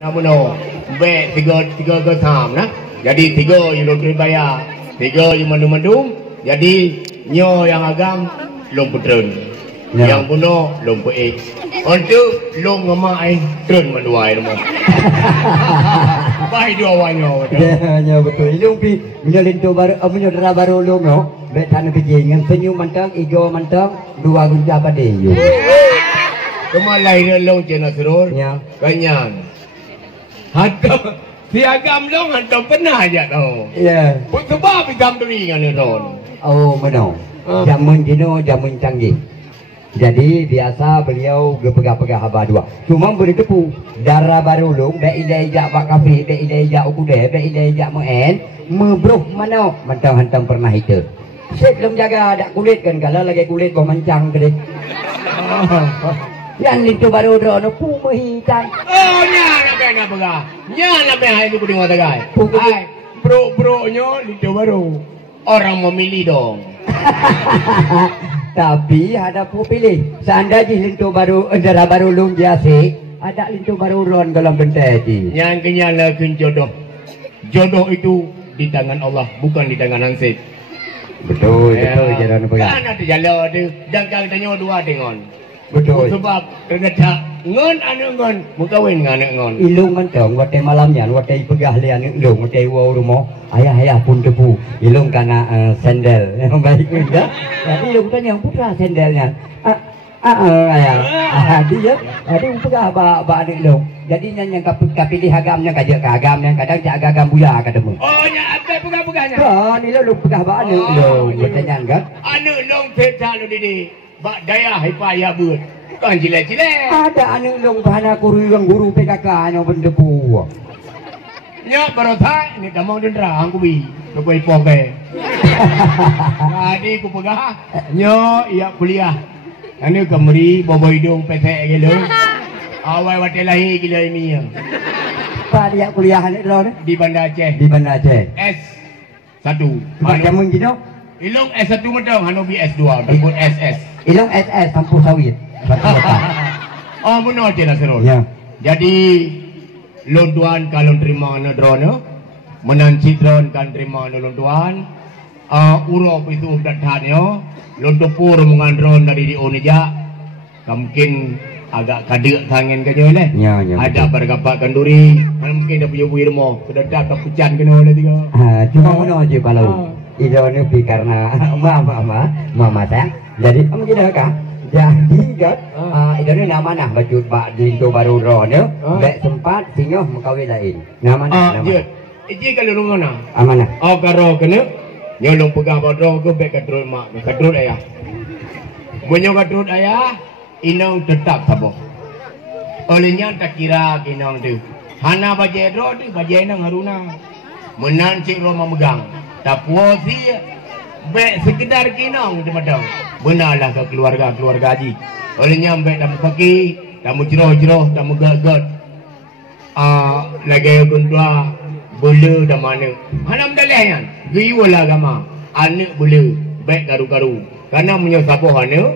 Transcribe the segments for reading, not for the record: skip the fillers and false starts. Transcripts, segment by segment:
Namun be tiga ke tam nah. Jadi tiga yang lom bayar, tiga yang mendum-mendum. Jadi nyo yang agam lom putren, yang puno lom puik. Untuk lom ngemai tren menuai rumah. Baik dua wanyo. Ya betul. Lom pi menyolinto baru, menyodara baru lom no. Be tanah bijingan senyum mantang, ijo mantang, dua gunja pade. Kemalai lom cina serol. Ya. Kanyan. Hantam piagam long hantam pernah aja tau. Ya. Sebab piagam duri kan ron. Oh mana? Jamun jino jamun canggih. Jadi biasa beliau gepegah-pegah haba dua. Cuma beri tepu darah baru long, be idai jak bak kafe, be idai jak ukude, be idai jak moen, mebruh mana? Mantang hantam pernah itu. Sik belum jaga ada kulit kan kalau lagi kulit kau mancang gede. Yang itu baru drone pumahitan. Oh nya nak pegah. Nya nak hai itu kuding watagai. Hai bro nyo itu baru. Orang memilih dong. Tapi ada pu pilih. Seandainya lintu baru darah baru lum biasa, ada lintu baru ron dalam bentai ji. Yang kenyala jodoh. Jodoh itu di tangan Allah, bukan di tangan Hansip. Betul, betul jalan pegah. Kan ada jalan tu. Jangkang tanya dua dengon. Betul. Sebab terdedak ngon anu ngon mukawin ngane ngon. Ilung mantong wate malamnya wate pegah lian ilung wate wow rumah. Ayah pun tepu. Ilung karena sandal. Yang baik enggak? Jadi ilung tanya putra sandalnya. Ayah. Dia pegah ba ilung. Jadi yang kapilih agamnya kajak agamnya kadang jak agam buya kademu. Oh nya apa pegah-pegahnya? Kan ilung pegah ba anu ilung. Bertanya enggak? Anu long peta lu didi. Bak daya hipaya buat. Kan jile-jile. Ada anu long bahana guru PKK nya bendepu. Nya barota ni damang dendra angku bi. Ko ipoke. Tadi ku pegah. Nyo iya kuliah. Anu kemeri bobo hidung pesek gelo. Awai wate lahi gila ini ya. Pak dia kuliah ni ron di Banda Aceh. Di Banda Aceh. S1. Macam gitu. Ilung S1 medang hanobi S2 disebut SS. Ilung SS Sampur Sawit. Oh benar je lah serol. Ya. Jadi lon tuan kalau terima ana drone menanci drone kan terima ana lon tuan. Urop itu datanya lon tupur mengan drone dari di onija. Mungkin agak kadek tangan kanyo le. Ya. Ada bergapak kanduri. Mungkin dah punya buir mo. Sudah dak kepucan kena le tiga. Cuma mana je kalau. Itu ni karena mama saya. Jadi kita kah? Jadi kan, itu ni nama nah baju bak di baru ron ya. Bek sempat singoh mengkawin lain. Nama nah. Iji kalau lu mana? Amanah. Oh karo kena. Nyolong pegang bodong ke bek kadrul mak, kadrul ayah. Bunyo kadrul ayah, inong tetap sabo. Olehnya tak kira inong tu. Hana bajai dro tu bajai nang haruna. Menancik rumah megang. Tak puasi bek sekedar kinong tu madang. Benarlah ke keluarga haji. Olehnya bek dah pagi, dah mujroh-jroh, dah megat-gat. Lagi gundua bela dah mana. Hanam dalih kan. Giwal agama. Anak bela bek garu-garu. Karena menyosaboh anak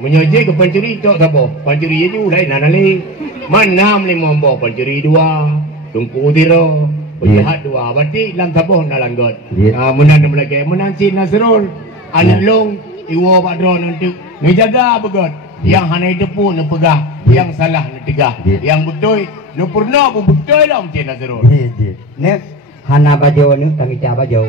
menyoje ke pancuri tok saboh. Pancuri je lain nanali. Mana lima boh pancuri dua. Tungku tiro. Lihat dua, berarti dalam tabuh nak langgut. Menang lagi, menanci Nasrul, anak long, iwo badro nanti, ngejaga begot. Yang hana itu pun nak pegah, yang salah nak tegah, yang betul, nak pernah pun betul lah macam Nasrul. Nek hana bajo ni kami cah bajo,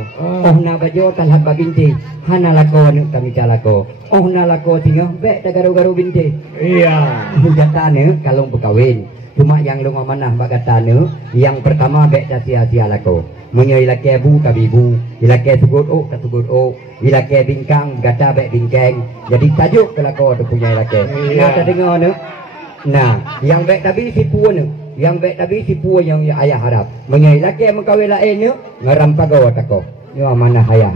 na bajo talhat babinti, hana lako ni kami cah lako, na lako tinggal bek tak garu-garu binti. Iya. Hujatan ni kalau berkahwin. Cuma yang lu amanah bagatane yang pertama bek sia-sia lako. Menyo ilake bu kabibu, ilake sugut tak sugut ilake bingkang gata bek bingkeng. Jadi tajuk kelako tu punya ilake. Nah tak dengar ne. Nah, yang bek tabi sipu ne. Yang bek tabi sipu yang ayah harap. Menyo ilake mengkawin lain ne ngaram pagaw tako. Yo amanah ayah.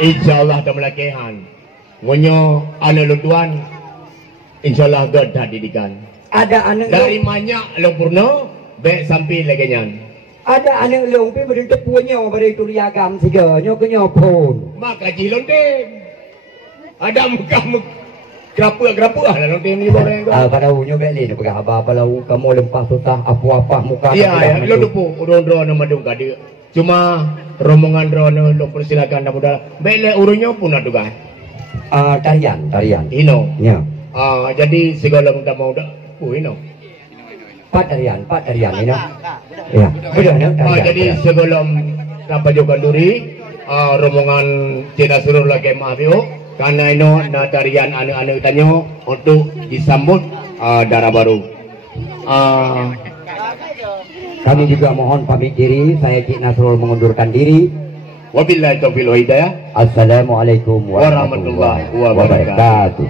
Insyaallah dah melakehan. Menyo ana lutuan insyaallah God dah didikan. Ada anak dari banyak lo purno bek sampai lagi nyan. Ada anak long pi berintu punya beri tu agam siga nyo ke nyo pun. Maka jilon dem. Ada muka Gerapa lah dalam tim ni orang tu. Pada unyo beli ni pegang apa lau kamu lempah susah apa-apa muka. Ya, lo dupu urun-urun nama dong kada. Cuma rombongan drone lo persilakan dah mudah. Bele urunyo pun ada juga. Tarian. Ino. Ya. Jadi segala kita mau dah. Ino. Pat tarian ini. Ya. Sudah tarian. Jadi sebelum apa juga duri rombongan Cina suruh lagi maafio karena ino na tarian anu-anu tanyo untuk disambut darah baru. Kami juga mohon pamit diri. Saya Cik Nasrul mengundurkan diri. Wabillahi taufiq wal hidayah. Assalamualaikum warahmatullahi wabarakatuh.